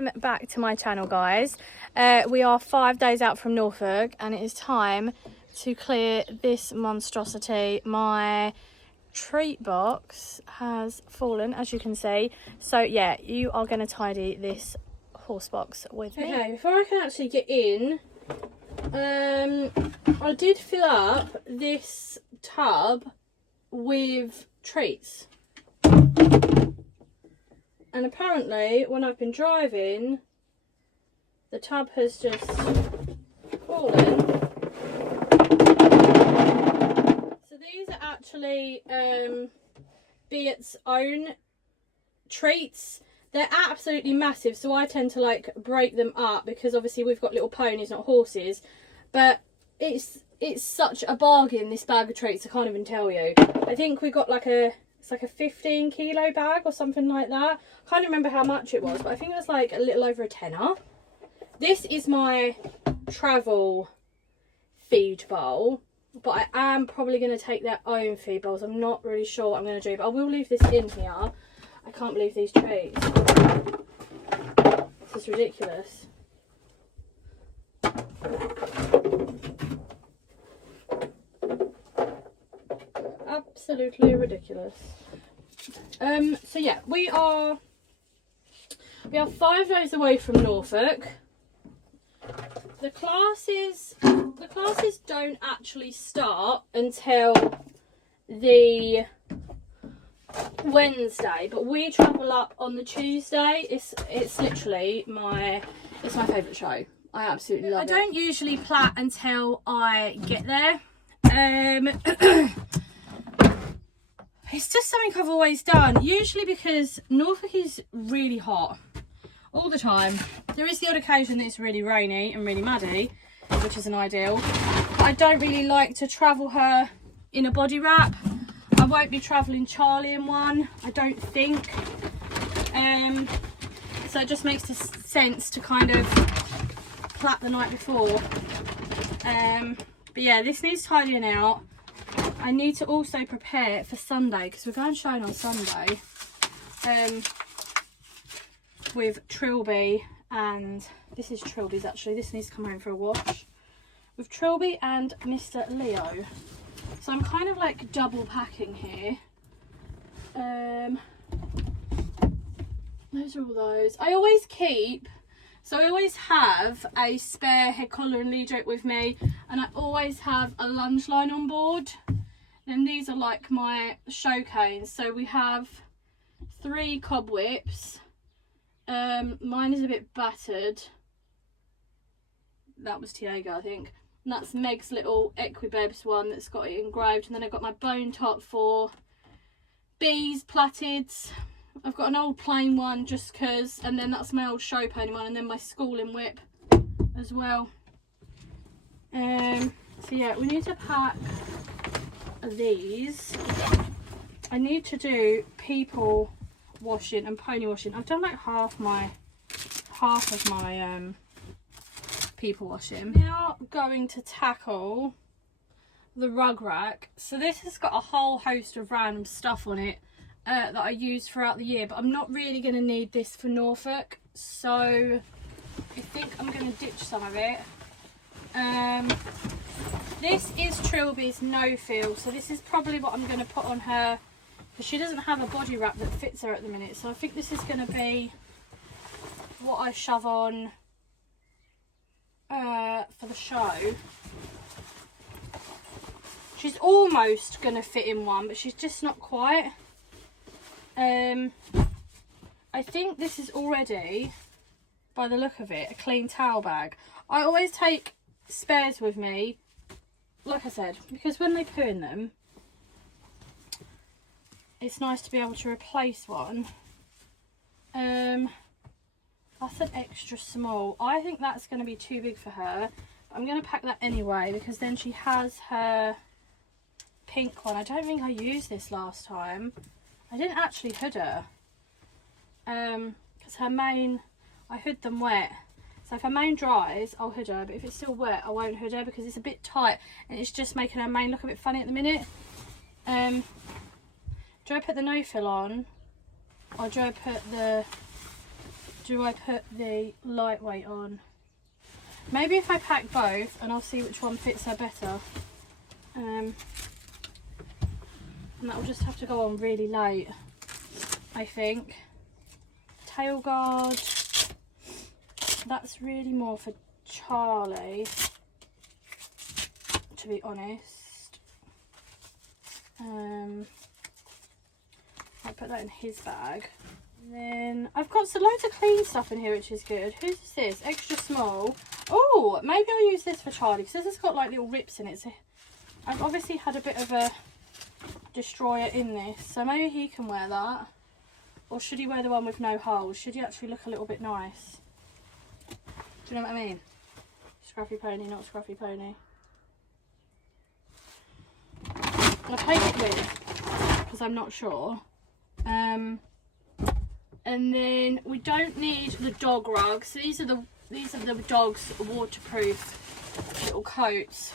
welcome back to my channel, guys. We are 5 days out from Norfolk and it is time to clear this monstrosity. My treat box has fallen, as you can see, so yeah, you are going to tidy this horse box with me. Okay, before I can actually get in, I did fill up this tub with treats. And apparently, when I've been driving, the tub has just fallen. So these are actually Beat's own treats. They're absolutely massive, so I tend to like break them up because obviously we've got little ponies, not horses. But it's such a bargain, this bag of treats, I can't even tell you. I think we got like it's like a 15 kilo bag or something like that. I can't remember how much it was, but I think it was like a little over a tenner. This is my travel feed bowl, but I am probably going to take their own feed bowls. I'm not really sure what I'm going to do, but I will leave this in here. I can't believe these treats. This is ridiculous. Absolutely ridiculous. So yeah, we are 5 days away from Norfolk. The classes don't actually start until the Wednesday, but we travel up on the Tuesday. It's literally my favourite show. I absolutely love it. I don't usually plait until I get there. It's just something I've always done, usually because Norfolk is really hot all the time. There is the odd occasion that it's really rainy and really muddy, which isn't ideal. But I don't really like to travel her in a body wrap. I won't be travelling Charlie in one, I don't think. So it just makes sense to kind of plait the night before. But yeah, this needs tidying out. I need to also prepare for Sunday because we're going showing on Sunday with Trilby, and this is Trilby's actually. This needs to come home for a wash. With Trilby and Mr. Leo. So I'm kind of like double packing here. Those are all those. I always have a spare head collar and lead rope with me, and I always have a lunge line on board. And these are like my show canes. So we have 3 cob whips. Mine is a bit battered. That was Tiago, I think. And that's Meg's little Equibebs one that's got it engraved. And then I've got my bone top for bees, plaited. I've got an old plain one just because. And then that's my old show pony one. And then my schooling whip as well. So yeah, we need to pack these. I need to do people washing and pony washing. I've done like half of my people washing. Now going to tackle the rug rack. So this has got a whole host of random stuff on it that I use throughout the year, but I'm not really going to need this for Norfolk, so I think I'm going to ditch some of it. This is Trilby's no feel, so this is probably what I'm going to put on her, because she doesn't have a body wrap that fits her at the minute. So I think this is going to be what I shove on for the show. She's almost going to fit in one, but she's just not quite. I think this is already, by the look of it, a clean towel bag. I always take spares with me, like I said, because when they poo in them, it's nice to be able to replace one. That's an extra small. I think that's going to be too big for her. I'm going to pack that anyway, because then she has her pink one. I don't think I used this last time. I didn't actually hood her, because her mane, I hood them wet. So if her mane dries, I'll hood her, but if it's still wet, I won't hood her because it's a bit tight and it's just making her mane look a bit funny at the minute. Do I put the no fill on, or do I put the do I put the lightweight on? Maybe if I pack both, and I'll see which one fits her better. And that will just have to go on really late, I think. Tail guard, that's really more for Charlie, to be honest. I'll put that in his bag. And then I've got some loads of clean stuff in here, which is good. Whose is this? Extra small. Oh, maybe I'll use this for Charlie, because this has got like little rips in it. So I've obviously had a bit of a destroyer in this, so maybe he can wear that. Or should he wear the one with no holes? Should he actually look a little bit nice? Do you know what I mean? Scruffy pony, not scruffy pony. I'll take it with, because I'm not sure. And then we don't need the dog rug. So these are the dog's waterproof little coats.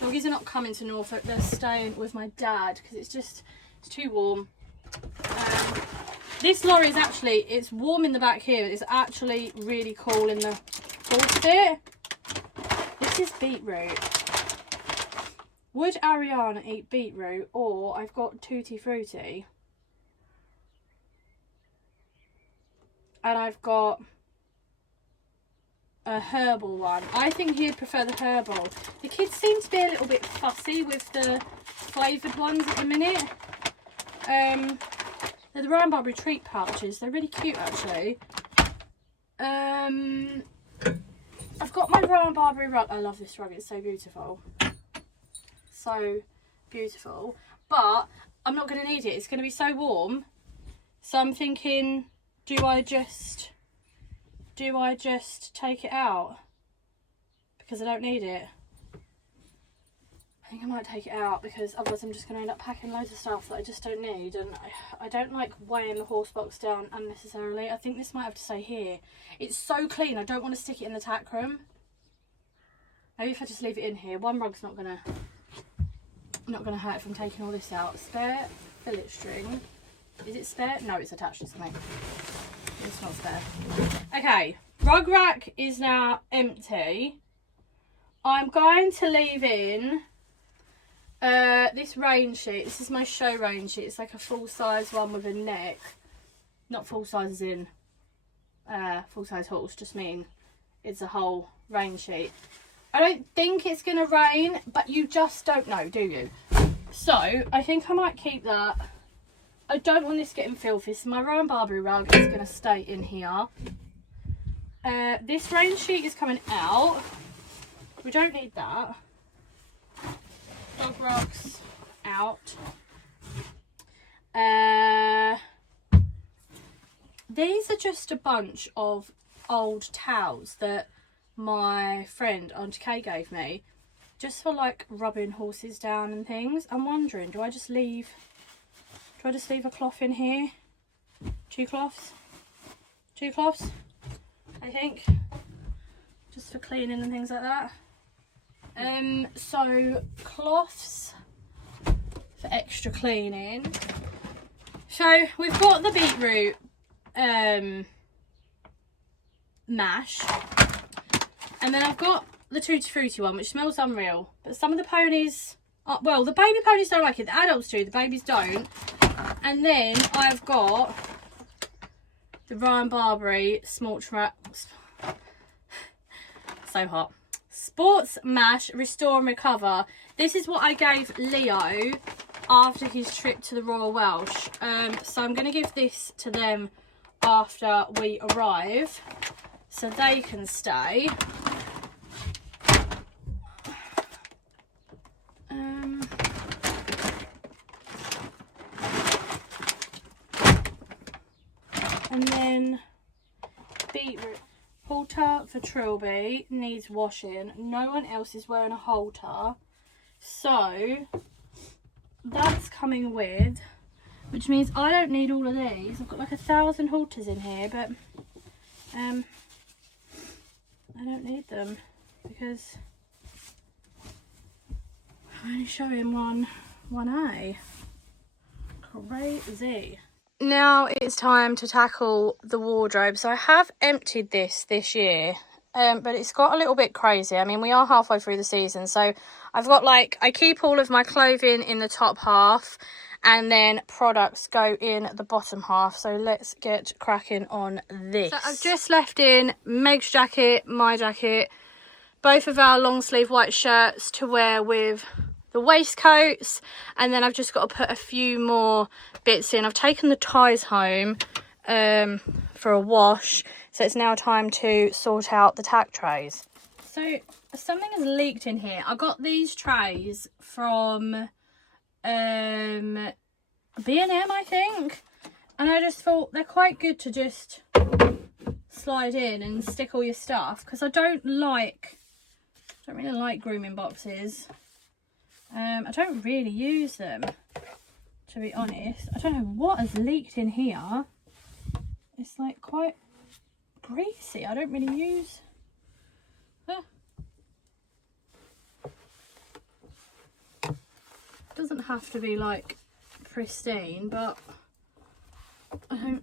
Doggies are not coming to Norfolk, they're staying with my dad because it's too warm. This lorry is actually, it's warm in the back here, it's actually really cool in the horse bit. This is beetroot. Would Ariana eat beetroot, or I've got Tutti Frutti and I've got a herbal one. I think he'd prefer the herbal. The kids seem to be a little bit fussy with the flavoured ones at the minute. They're the Ryan Barbary treat pouches. They're really cute actually. I've got my Ryan Barbary rug. I love this rug, it's so beautiful. So beautiful. But I'm not going to need it. It's going to be so warm. So I'm thinking, do I just take it out? Because I don't need it. I think I might take it out, because otherwise I'm just going to end up packing loads of stuff that I just don't need. And I don't like weighing the horse box down unnecessarily. I think this might have to stay here. It's so clean, I don't want to stick it in the tack room. Maybe if I just leave it in here. One rug's not gonna hurt if I'm taking all this out. Spare fillet string. Is it spare? No, it's attached to something. It's not spare. Okay, rug rack is now empty. I'm going to leave in this rain sheet. This is my show rain sheet. It's like a full size one with a neck. Not full size as in full size horse, just mean it's a whole rain sheet. I don't think it's going to rain, but you just don't know, do you? So I think I might keep that. I don't want this getting filthy, so my Ryan Barbary rug is going to stay in here. This rain sheet is coming out. We don't need that. Dog rugs out. These are just a bunch of old towels that my friend Auntie Kay gave me, just for like rubbing horses down and things. I'm wondering, do I just leave a cloth in here? Two cloths, I think, just for cleaning and things like that. So cloths for extra cleaning. So we've got the beetroot mash, and then I've got the Tutti Frutti one, which smells unreal, but some of the ponies are, well, the baby ponies don't like it, the adults do, the babies don't. And then I've got the Ryan Barbary Sports Mash Restore and Recover. This is what I gave Leo after his trip to the Royal Welsh. So I'm going to give this to them after we arrive, so they can stay. And then beetroot halter for Trilby needs washing. No one else is wearing a halter, so that's coming with, which means I don't need all of these. I've got like 1,000 halters in here, but I don't need them because I'm only showing one A. Crazy. now it's time to tackle the wardrobe. So I have emptied this year, but it's got a little bit crazy. I mean, we are halfway through the season, so I've got like, I keep all of my clothing in the top half, and then products go in the bottom half. So let's get cracking on this. So I've just left in Meg's jacket, my jacket, both of our long sleeve white shirts to wear with the waistcoats, and then I've just got to put a few more bits in. I've taken the ties home for a wash, so it's now time to sort out the tack trays. So something has leaked in here. I got these trays from B&M, I think, and I just thought they're quite good to just slide in and stick all your stuff, because I don't really like grooming boxes. I don't really use them, to be honest. I don't know what has leaked in here. It's like quite greasy. I don't really use. Doesn't have to be like pristine, but I don't.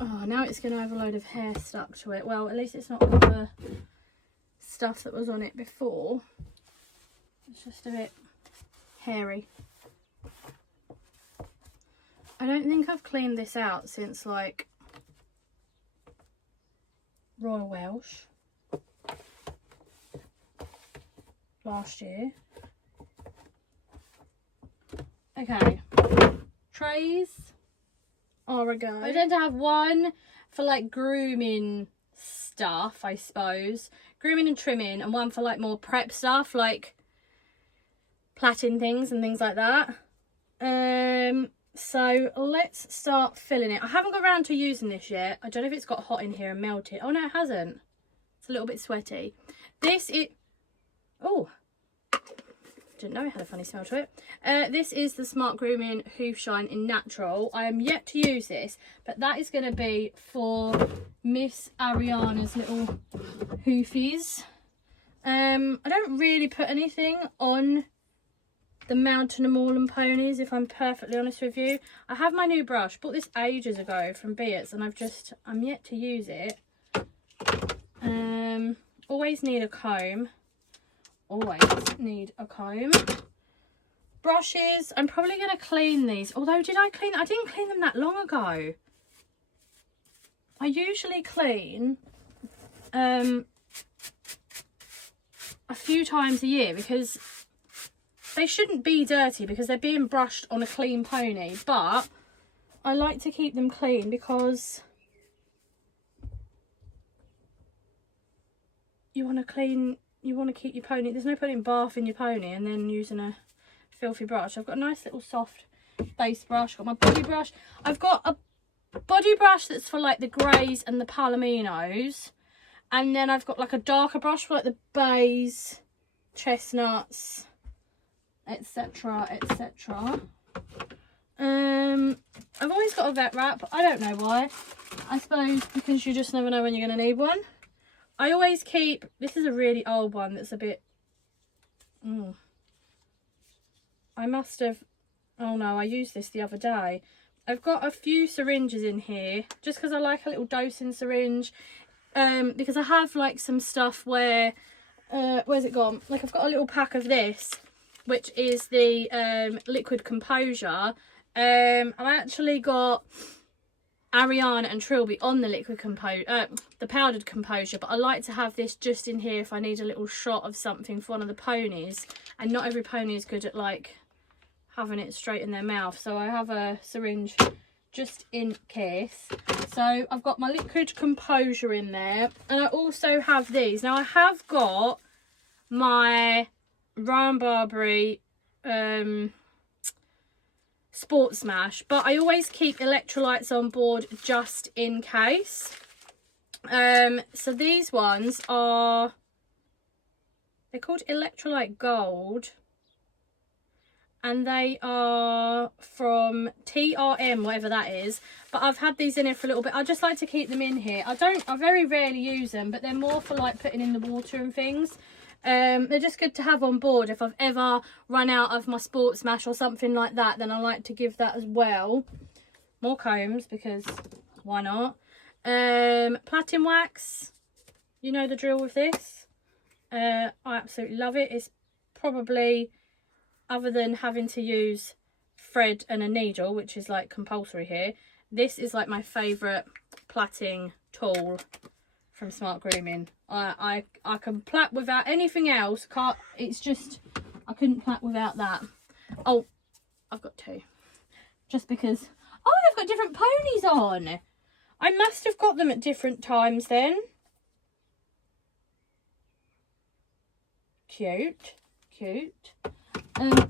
Oh, now it's going to have a load of hair stuck to it. Well, at least it's not all the stuff that was on it before. It's just a bit hairy. I don't think I've cleaned this out since like Royal Welsh last year. Okay, trays are a go. I tend to have one for like grooming stuff, I suppose, grooming and trimming, and one for like more prep stuff, like plaiting things and things like that. So let's start filling it. I haven't got around to using this yet. I don't know if it's got hot in here and melted. Oh no, it hasn't. It's a little bit sweaty. Oh, didn't know it had a funny smell to it. This is the Smart Grooming Hoof Shine in Natural. I am yet to use this, but that is going to be for Miss Ariana's little hoofies. I don't really put anything on the Mountain and Moorland ponies, if I'm perfectly honest with you. I have my new brush. Bought this ages ago from Beats, and I'm yet to use it. Always need a comb. Always need a comb. Brushes. I'm probably going to clean these. Although, did I clean? I didn't clean them that long ago. I usually clean a few times a year, because they shouldn't be dirty because they're being brushed on a clean pony, but I like to keep them clean because you want to keep your pony. There's no point in bathing your pony and then using a filthy brush. I've got a nice little soft base brush. Got my body brush. I've got a body brush that's for like the greys and the palominos, and then I've got like a darker brush for like the bays, chestnuts, etc, etc. I've always got a vet wrap. I don't know why. I suppose because you just never know when you're going to need one. I always keep, this is a really old one that's a bit, I must have, oh no, I used this the other day. I've got a few syringes in here just because I like a little dosing syringe, because I have like some stuff where, where's it gone? Like I've got a little pack of this, which is the liquid composure. I've actually got Ariana and Trilby on the liquid composure, the powdered composure, but I like to have this just in here if I need a little shot of something for one of the ponies, and not every pony is good at like having it straight in their mouth, so I have a syringe just in case. So I've got my liquid composure in there, and I also have these. Now I have got my Ryan Barbary Sport Smash, but I always keep electrolytes on board just in case. So these ones are, they're called Electrolyte Gold, and they are from TRM, whatever that is, but I've had these in here for a little bit. I just like to keep them in here. I very rarely use them, but they're more for like putting in the water and things. They're just good to have on board. If I've ever run out of my Sport Smash or something like that, then I like to give that as well. more combs because why not? Platin wax, you know the drill with this. I absolutely love it. It's probably, other than having to use thread and a needle, which is like compulsory here, this is like my favourite plaiting tool from Smart Grooming. I can plait without anything else. It's just, I couldn't plait without that. Oh, I've got two. Just because, oh, they've got different ponies on. I must have got them at different times then. Cute, cute.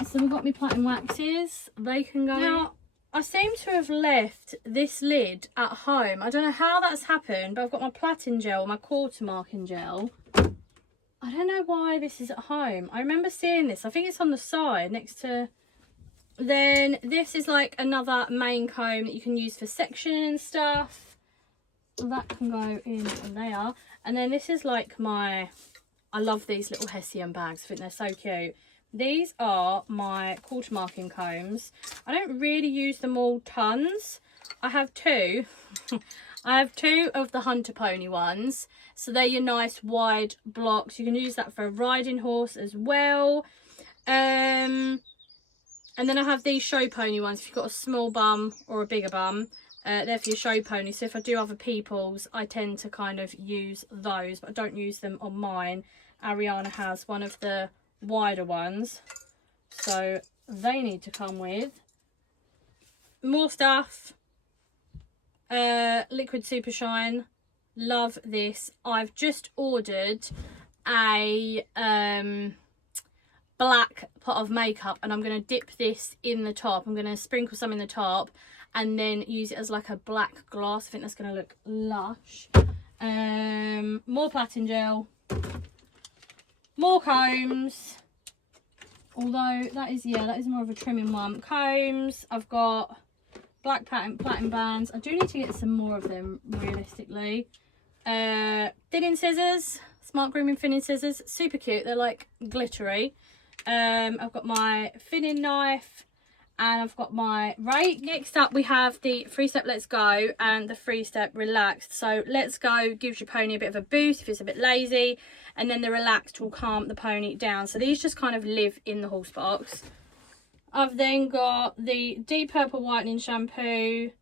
So we've got my platin waxes. They can go now. I seem to have left this lid at home. I don't know how that's happened, but I've got my platin gel, my quarter marking gel. I don't know why this is at home. I remember seeing this. I think it's on the side next to... Then this is like another main comb that you can use for sectioning and stuff. That can go in there. And then this is like my... I love these little Hessian bags. I think they're so cute. These are my quarter marking combs. I don't really use them all tons. I have two. I have two of the Hunter Pony ones. So they're your nice wide blocks. You can use that for a riding horse as well. And then I have these show pony ones. If you've got a small bum or a bigger bum, they're for your show pony. So if I do other people's, I tend to kind of use those, but I don't use them on mine. Ariana has one of the wider ones, so they need to come with more stuff. Liquid Super Shine, love this. I've just ordered a black pot of makeup, and I'm going to dip this in the top. I'm going to sprinkle some in the top and then use it as like a black gloss. I think that's going to look lush. More platin gel, more combs, although that is more of a trimming one. Combs, I've got black platin bands. I do need to get some more of them realistically. Thinning scissors, Smart Grooming thinning scissors, super cute. They're like glittery. I've got my thinning knife, and I've got my rake. Next up we have the 3-step Let's Go and the 3-step Relaxed. So Let's Go gives your pony a bit of a boost if it's a bit lazy, and then the Relaxed will calm the pony down. So these just kind of live in the horse box. I've then got the Deep Purple Whitening Shampoo.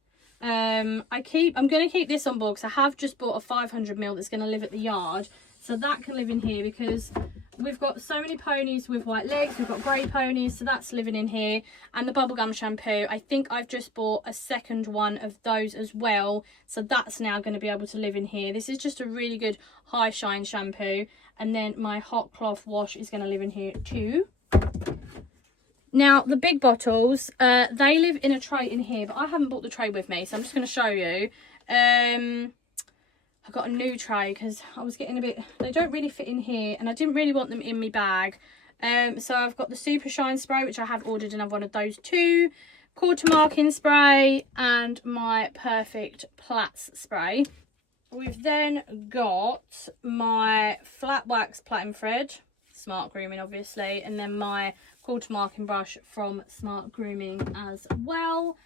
I'm going to keep this on board because I have just bought a 500ml that's going to live at the yard. So that can live in here because we've got so many ponies with white legs. We've got grey ponies, so that's living in here. And the bubblegum shampoo, I think I've just bought a second one of those as well. So that's now going to be able to live in here. This is just a really good high shine shampoo. And then my hot cloth wash is going to live in here too. Now, the big bottles, they live in a tray in here, but I haven't bought the tray with me, so I'm just going to show you. I got a new tray because I was getting a bit... They don't really fit in here, and I didn't really want them in my bag. So I've got the Super Shine spray, which I have ordered another one of those too. Quarter marking spray, and my Perfect Plaits spray. We've then got my flat wax platinum thread, Smart Grooming obviously, and then my quarter marking brush from Smart Grooming as well.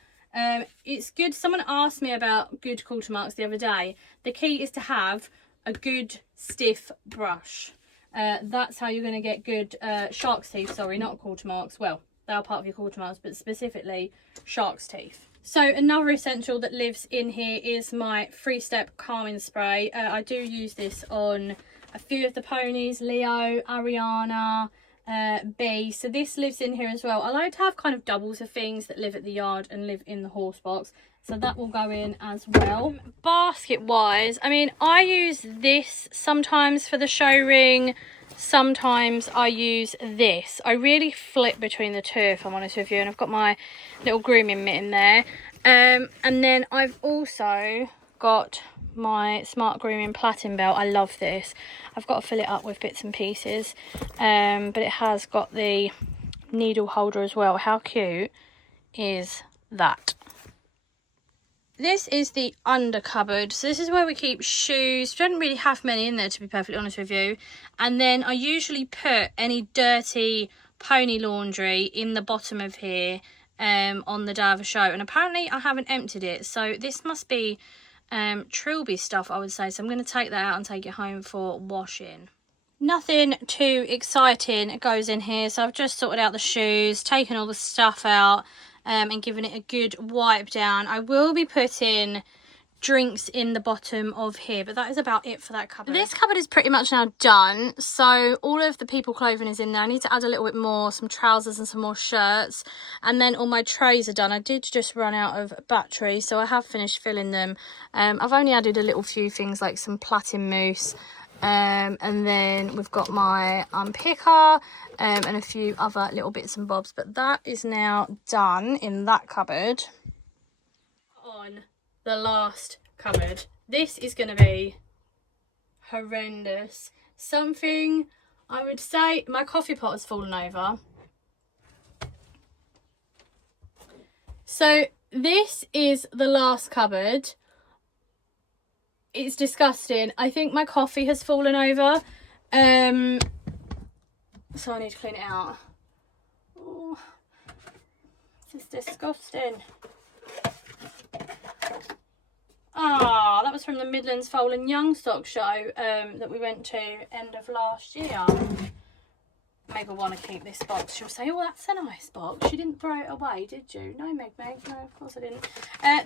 It's good. Someone asked me about good quarter marks the other day. The key is to have a good stiff brush. That's how you're going to get good shark's teeth. Sorry, not quarter marks. Well, they are part of your quarter marks, but specifically shark's teeth. So another essential that lives in here is my 3-step calming spray. I do use this on a few of the ponies, Leo, Ariana, B. So this lives in here as well. I like to have kind of doubles of things that live at the yard and live in the horse box, so that will go in as well. Basket wise, I mean, I use this sometimes for the show ring, sometimes I use this. I really flip between the two, if I'm honest with you, and I've got my little grooming mitten there. And then I've also got my Smart Grooming platin belt. I love this. I've got to fill it up with bits and pieces, but it has got the needle holder as well. How cute is that? This is the under cupboard. So this is where we keep shoes. We don't really have many in there, to be perfectly honest with you. And then I usually put any dirty pony laundry in the bottom of here, on the day of a show, and apparently I haven't emptied it, so this must be Trilby stuff, I would say. So I'm going to take that out and take it home for washing. Nothing too exciting goes in here, so I've just sorted out the shoes, taken all the stuff out, and given it a good wipe down. I will be putting drinks in the bottom of here, but that is about it for that cupboard. This cupboard is pretty much now done, so all of the people clothing is in there. I need to add a little bit more, some trousers and some more shirts, and then all my trays are done. I did just run out of battery, so I have finished filling them. I've only added a little few things like some platin mousse, and then we've got my unpicker, and a few other little bits and bobs, but that is now done in that cupboard. On the last cupboard, this is going to be horrendous. Something, I would say, my coffee pot has fallen over. So this is the last cupboard. It's disgusting. I think my coffee has fallen over, so I need to clean it out. Oh, this is disgusting. Ah, that was from the Midlands Foal and Young stock show that we went to end of last year. Meg will want to keep this box. She'll say, oh, that's a nice box. You didn't throw it away, did you? No, Meg. No, of course I didn't.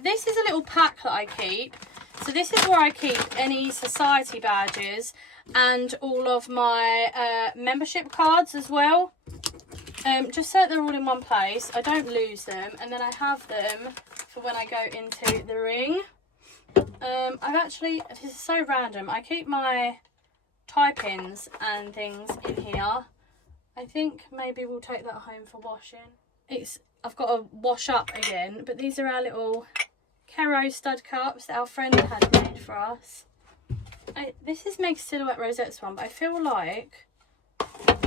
This is a little pack that I keep. So this is where I keep any society badges and all of my membership cards as well. Just so that they're all in one place. I don't lose them. And then I have them for when I go into the ring. I've actually, this is so random, I keep my tie pins and things in here. I think maybe we'll take that home for washing. I've got to wash up again, but these are our little Kero stud cups that our friend had made for us. This is Meg's Silhouette Rosettes one, but I feel like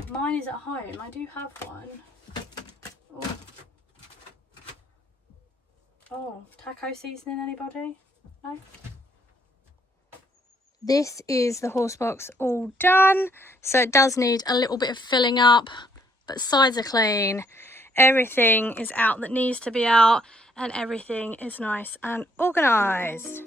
mine is at home. I do have one. Oh, taco seasoning, anybody? No? This is the horse box all done, so it does need a little bit of filling up, but sides are clean, everything is out that needs to be out, and everything is nice and organised.